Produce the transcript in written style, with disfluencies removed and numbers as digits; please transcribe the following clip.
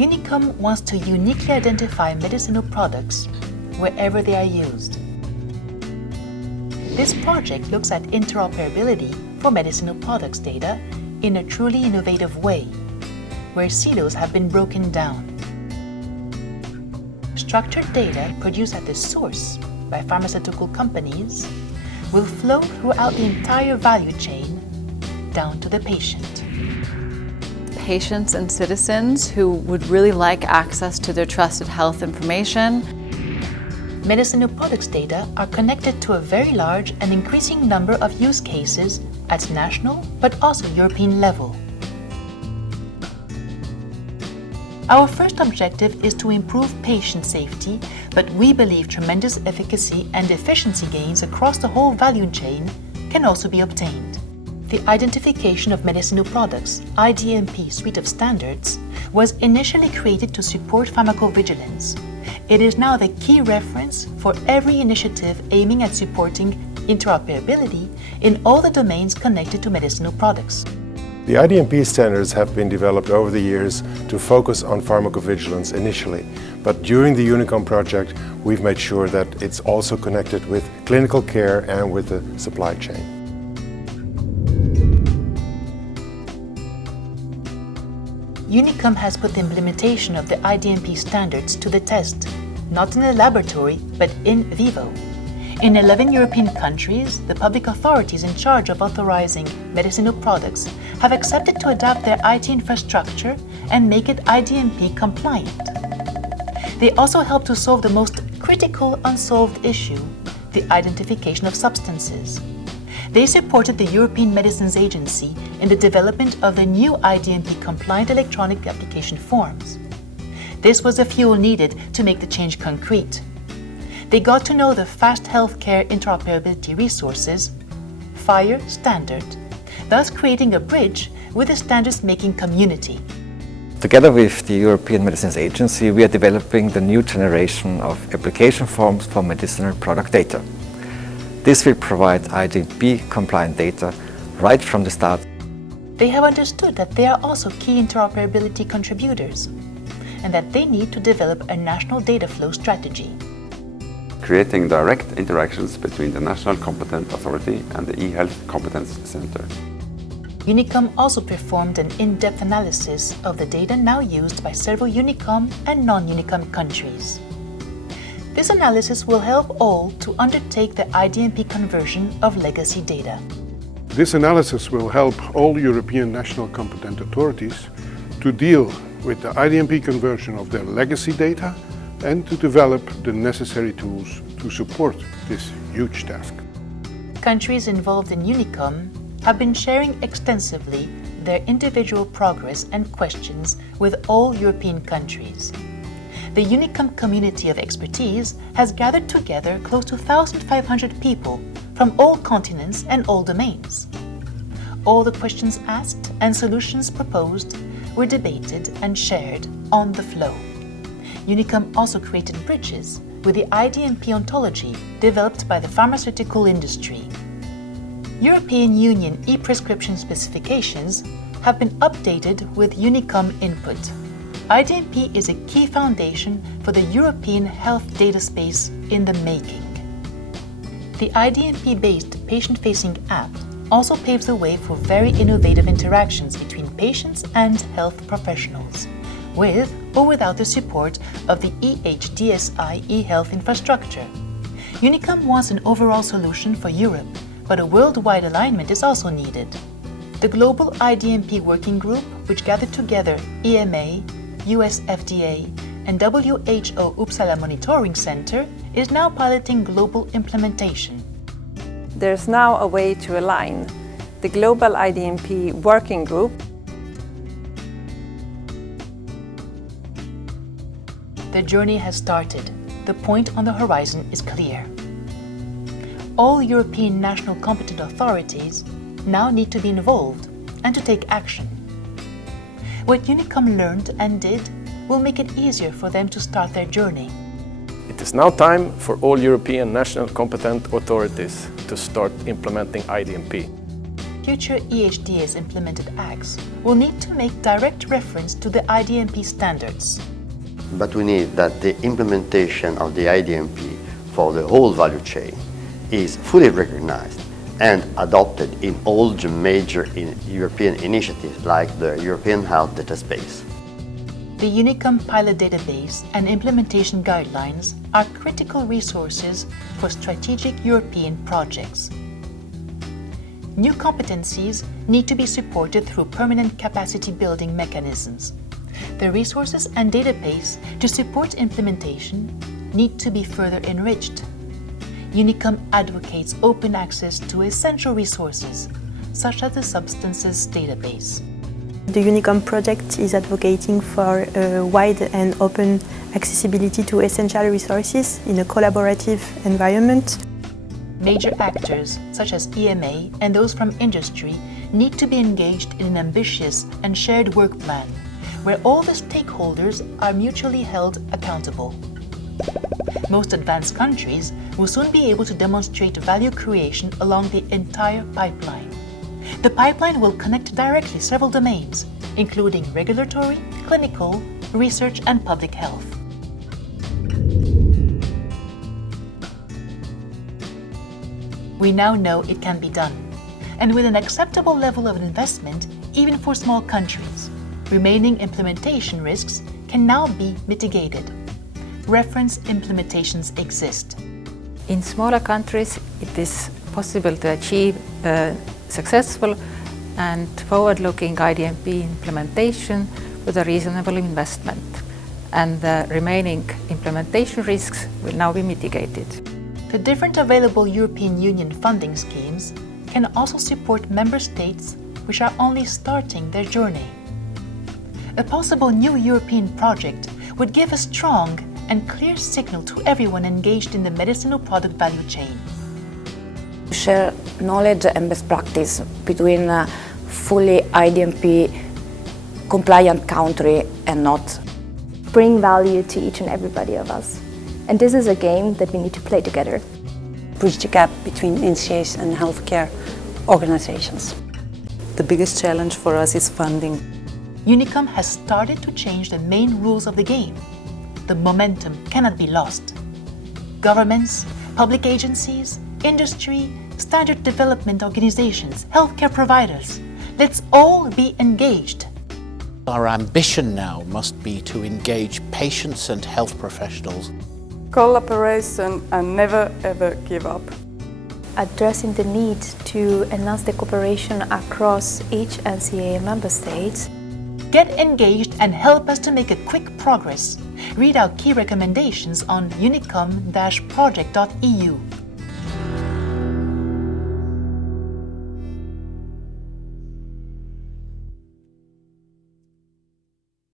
Unicom wants to uniquely identify medicinal products wherever they are used. This project looks at interoperability for medicinal products data in a truly innovative way, where silos have been broken down. Structured data produced at the source by pharmaceutical companies will flow throughout the entire value chain down to the patient. Patients and citizens who would really like access to their trusted health information. Medicinal products data are connected to a very large and increasing number of use cases at national but also European level. Our first objective is to improve patient safety, but we believe tremendous efficacy and efficiency gains across the whole value chain can also be obtained. The Identification of Medicinal Products (IDMP) suite of standards was initially created to support pharmacovigilance. It is now the key reference for every initiative aiming at supporting interoperability in all the domains connected to medicinal products. The IDMP standards have been developed over the years to focus on pharmacovigilance initially, but during the Unicom project we've made sure that it's also connected with clinical care and with the supply chain. Unicom has put the implementation of the IDMP standards to the test, not in a laboratory, but in vivo. In 11 European countries, the public authorities in charge of authorizing medicinal products have accepted to adapt their IT infrastructure and make it IDMP compliant. They also help to solve the most critical unsolved issue, the identification of substances. They supported the European Medicines Agency in the development of the new IDMP-compliant electronic application forms. This was the fuel needed to make the change concrete. They got to know the fast healthcare interoperability resources, FHIR standard, thus creating a bridge with the standards-making community. Together with the European Medicines Agency, we are developing the new generation of application forms for medicinal product data. This will provide IDMP-compliant data right from the start. They have understood that they are also key interoperability contributors and that they need to develop a national data flow strategy. Creating direct interactions between the National Competent Authority and the eHealth Competence Center. Unicom also performed an in-depth analysis of the data now used by several Unicom and non-Unicom countries. This analysis will help all to undertake the IDMP conversion of legacy data. This analysis will help all European national competent authorities to deal with the IDMP conversion of their legacy data and to develop the necessary tools to support this huge task. Countries involved in Unicom have been sharing extensively their individual progress and questions with all European countries. The Unicom community of expertise has gathered together close to 1,500 people from all continents and all domains. All the questions asked and solutions proposed were debated and shared on the flow. Unicom also created bridges with the IDMP ontology developed by the pharmaceutical industry. European Union e-prescription specifications have been updated with Unicom input. IDMP is a key foundation for the European health data space in the making. The IDMP-based patient-facing app also paves the way for very innovative interactions between patients and health professionals, with or without the support of the EHDSI eHealth infrastructure. Unicom wants an overall solution for Europe, but a worldwide alignment is also needed. The Global IDMP Working Group, which gathered together EMA, US FDA, and WHO Uppsala Monitoring Center, is now piloting global implementation. There's now a way to align the Global IDMP Working Group. The journey has started. The point on the horizon is clear. All European national competent authorities now need to be involved and to take action. What Unicom learned and did will make it easier for them to start their journey. It is now time for all European national competent authorities to start implementing IDMP. future EHDS implemented acts will need to make direct reference to the IDMP standards. But we need that the implementation of the IDMP for the whole value chain is fully recognized and adopted in all the major European initiatives like the European Health Data Space. The Unicom pilot database and implementation guidelines are critical resources for strategic European projects. New competencies need to be supported through permanent capacity building mechanisms. The resources and database to support implementation need to be further enriched. Unicom advocates open access to essential resources, such as the substances database. The Unicom project is advocating for a wide and open accessibility to essential resources in a collaborative environment. Major actors, such as EMA and those from industry, need to be engaged in an ambitious and shared work plan, where all the stakeholders are mutually held accountable. Most advanced countries will soon be able to demonstrate value creation along the entire pipeline. The pipeline will connect directly several domains, including regulatory, clinical, research, and public health. We now know it can be done, and with an acceptable level of investment, even for small countries, remaining implementation risks can now be mitigated. Reference implementations exist. In smaller countries, it is possible to achieve a successful and forward-looking IDMP implementation with a reasonable investment, and the remaining implementation risks will now be mitigated. The different available European Union funding schemes can also support member states which are only starting their journey. A possible new European project would give a strong and clear signal to everyone engaged in the medicinal product value chain. Share knowledge and best practice between a fully IDMP compliant country and not. Bring value to each and everybody of us. And this is a game that we need to play together. Bridge the gap between NCAs and healthcare organizations. The biggest challenge for us is funding. Unicom has started to change the main rules of the game. The momentum cannot be lost. Governments, public agencies, industry, standard development organizations, healthcare providers, let's all be engaged. Our ambition now must be to engage patients and health professionals. Collaboration and never ever give up. Addressing the need to enhance the cooperation across each NCA member state. Get engaged and help us to make a quick progress. Read our key recommendations on unicom-project.eu.